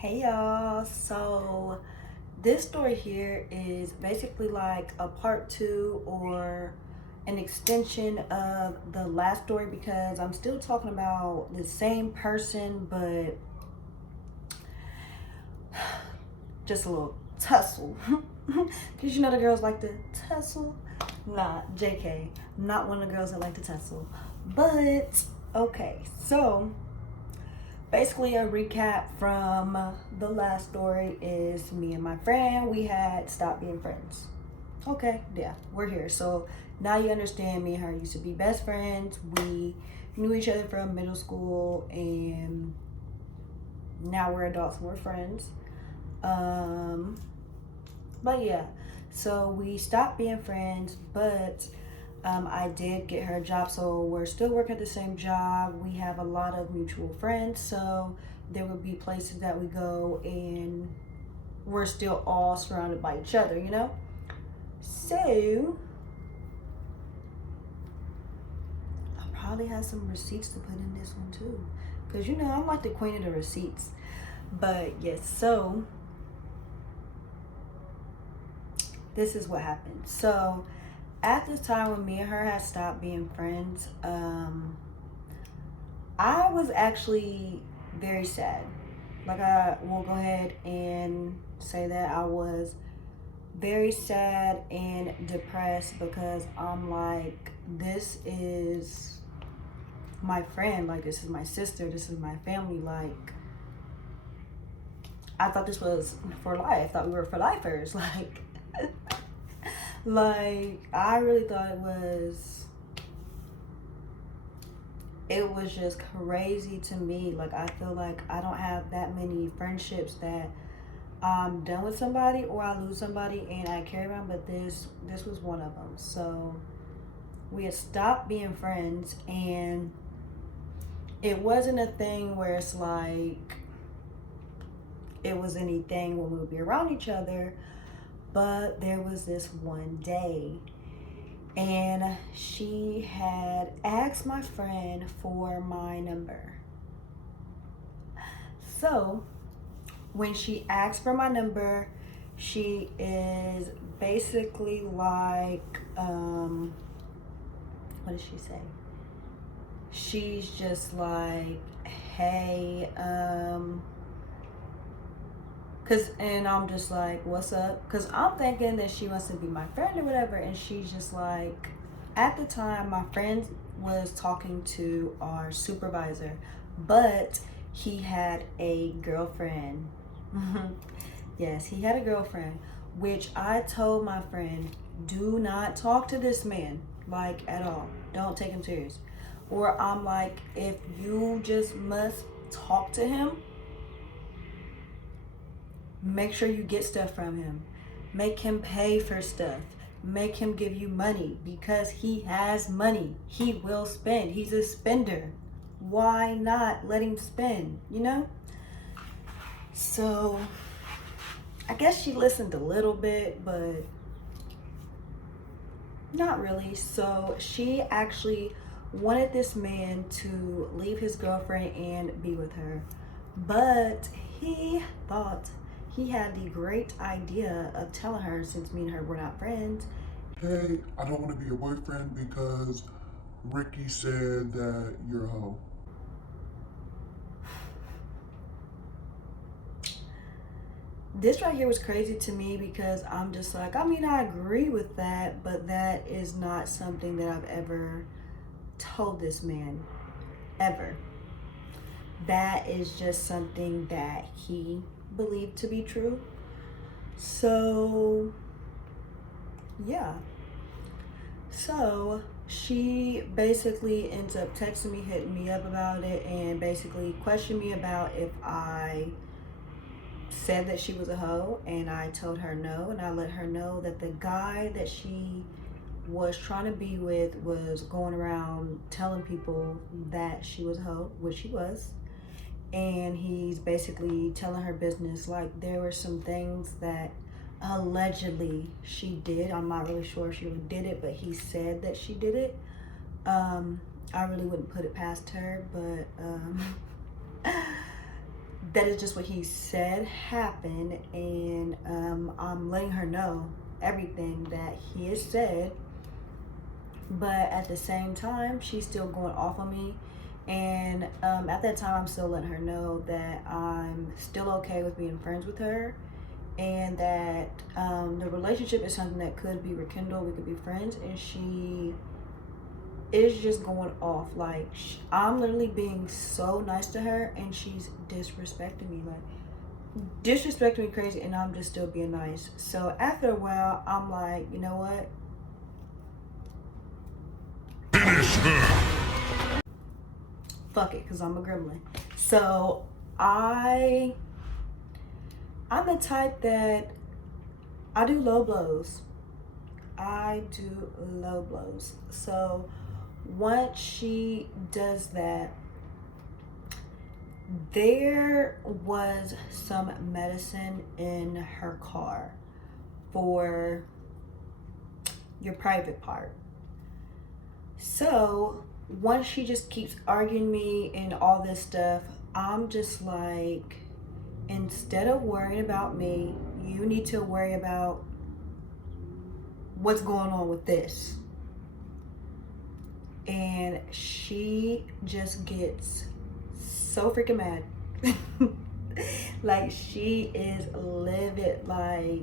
Hey y'all, so this story here is basically like a part two or an extension of the last story because I'm still talking about the same person, but just a little tussle. Because you know the girls like to tussle. Nah, JK, not one of the girls that like to tussle. But okay, so basically a recap from the last story is me and my friend, we had stopped being friends. Okay, yeah, we're here. So now you understand me and her used to be best friends. We knew each other from middle school and now we're adults and we're friends. But yeah, so we stopped being friends, but I did get her a job, so we're still working at the same job. We have a lot of mutual friends, so there would be places that we go and we're still all surrounded by each other, you know? So I'll probably have some receipts to put in this one too. Because you know, I'm like the queen of the receipts. But yes, so this is what happened. So at this time when me and her had stopped being friends, I was actually very sad. Like, I will go ahead and say that I was very sad and depressed because I'm like, this is my friend, like, this is my sister, this is my family. Like, I thought this was for life. I thought we were for lifers. Like, like I really thought it was just crazy to me. Like, I feel like I don't have that many friendships that I'm done with somebody or I lose somebody and I carry around, but this was one of them. So we had stopped being friends, and it wasn't a thing where it's like it was anything when we would be around each other, but there was this one day and she had asked my friend for my number. So when she asked for my number, she is basically like, what did she say? She's just like, hey, and I'm just like, what's up? Because I'm thinking that she wants to be my friend or whatever. And she's just like, at the time, my friend was talking to our supervisor, but he had a girlfriend. Yes, he had a girlfriend, which I told my friend, do not talk to this man, like, at all. Don't take him serious. Or I'm like, if you just must talk to him, make sure you get stuff from him. Make him pay for stuff. Make him give you money because he has money. He will spend. He's a spender. Why not let him spend, you know? So I guess she listened a little bit, but not really. So she actually wanted this man to leave his girlfriend and be with her. But he thought he had the great idea of telling her, since me and her were not friends, Hey, I don't want to be your boyfriend because Ricky said that you're a hoe. this right here was crazy to me because I'm just like, I mean, I agree with that, but that is not something that I've ever told this man, ever. That is just something that he believed to be true. So, yeah. So, she basically ends up texting me, hitting me up about it, and basically questioned me about if I said that she was a hoe, and I told her no, and I let her know that the guy that she was trying to be with was going around telling people that she was a hoe, which she was. And he's basically telling her business. Like, there were some things that allegedly she did. I'm not really sure if she really did it, but he said that she did it. I really wouldn't put it past her, but that is just what he said happened, and I'm letting her know everything that he has said. But at the same time, she's still going off on me. And at that time, I'm still letting her know that I'm still okay with being friends with her, and that the relationship is something that could be rekindled. We could be friends. And she is just going off. Like, I'm literally being so nice to her, and she's disrespecting me. Like, disrespecting me crazy, and I'm just still being nice. So after a while, I'm like, you know what? Fuck it, because I'm a gremlin. So I'm the type that I do low blows. I do low blows. So once she does that, there was some medicine in her car for your private part. So once she just keeps arguing me and all this stuff, I'm just like, instead of worrying about me, you need to worry about what's going on with this. And she just gets so freaking mad. Like, she is livid. Like,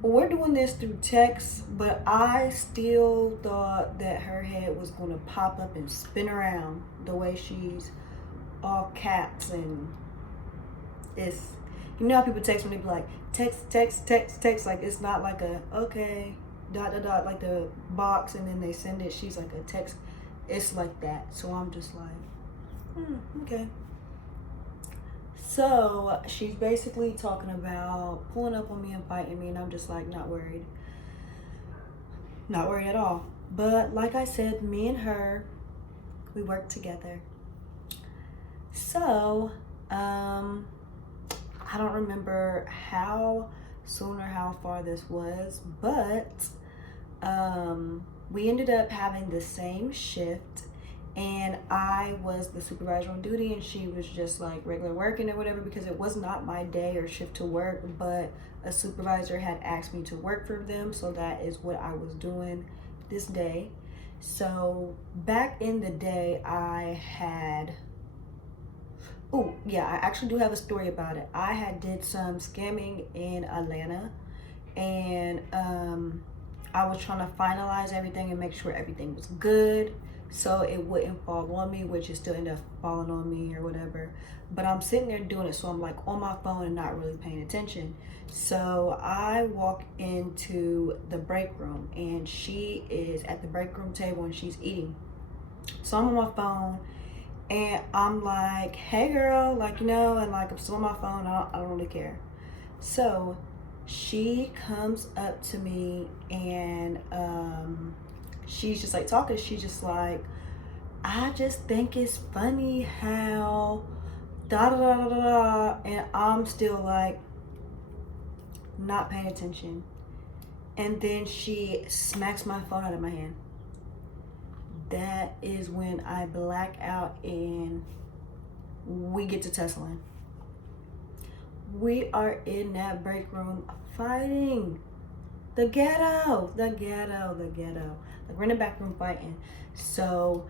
we're doing this through text, but I still thought that her head was going to pop up and spin around the way she's all caps. And it's, you know how people text when they be like, text, like it's not like a, okay, ... like the box, and then they send it. She's like a text. It's like that. So I'm just like, okay. So she's basically talking about pulling up on me and fighting me, and I'm just like, not worried. Not worried at all. But like I said, me and her, we work together. So, I don't remember how soon or how far this was, but we ended up having the same shift, and I was the supervisor on duty, and she was just like regular working or whatever, because it was not my day or shift to work, but a supervisor had asked me to work for them, so that is what I was doing this day. So back in the day, I had, oh yeah, I actually do have a story about it. I had did some scamming in Atlanta, and I was trying to finalize everything and make sure everything was good so it wouldn't fall on me, which it still ended up falling on me or whatever. But I'm sitting there doing it, so I'm like on my phone and not really paying attention. So I walk into the break room, and she is at the break room table and she's eating. So I'm on my phone, and I'm like, hey girl, like, you know, and like I'm still on my phone, I don't really care. So she comes up to me, and she's just like talking. She's just like, I just think it's funny how da da da da da, and I'm still like not paying attention. And then she smacks my phone out of my hand. That is when I black out and we get to tussling. We are in that break room fighting. The ghetto. Like, we're in the back room fighting. So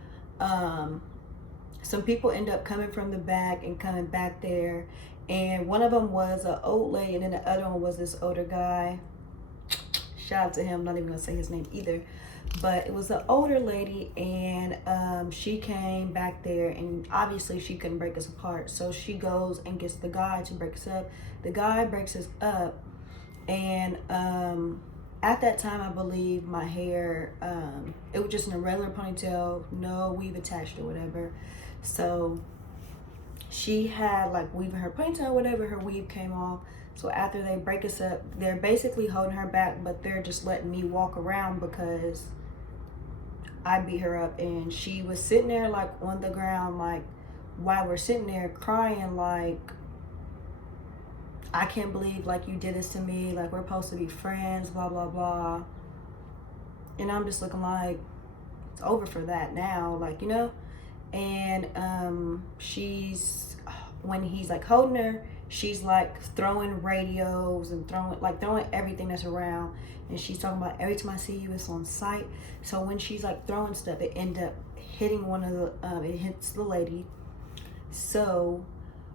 some people end up coming from the back and coming back there, and one of them was an old lady, and then the other one was this older guy. Shout out to him. I'm not even gonna say his name either, but it was an older lady, and she came back there, and obviously she couldn't break us apart, so she goes and gets the guy to break us up. The guy breaks us up, and at that time, I believe my hair, it was just in a regular ponytail, no weave attached or whatever. So she had like weave in her ponytail or whatever, her weave came off. So after they break us up, they're basically holding her back, but they're just letting me walk around because I beat her up. And she was sitting there like on the ground, like while we're sitting there crying, like, I can't believe like you did this to me, like we're supposed to be friends, blah blah blah. And I'm just looking like, it's over for that now, like, you know. And when he's like holding her, she's like throwing radios and throwing everything that's around. And she's talking about, every time I see you, it's on sight. So when she's like throwing stuff, it end up hitting it hits the lady. So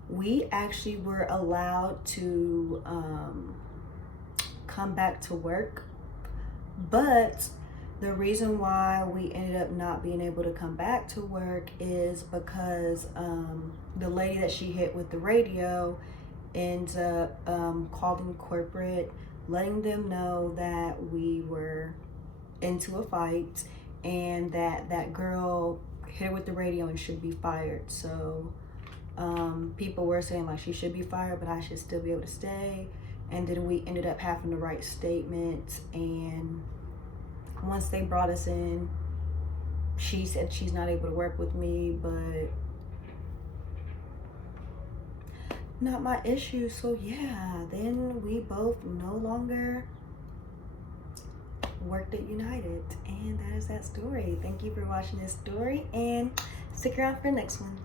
we actually were allowed to come back to work, but the reason why we ended up not being able to come back to work is because the lady that she hit with the radio ends up calling corporate, letting them know that we were into a fight and that girl hit her with the radio and should be fired. So people were saying like she should be fired, but I should still be able to stay. And then we ended up having to write statements, and once they brought us in, she said she's not able to work with me, but not my issue. So yeah, then we both no longer worked at United, and that is that story. Thank you for watching this story, and stick around for the next one.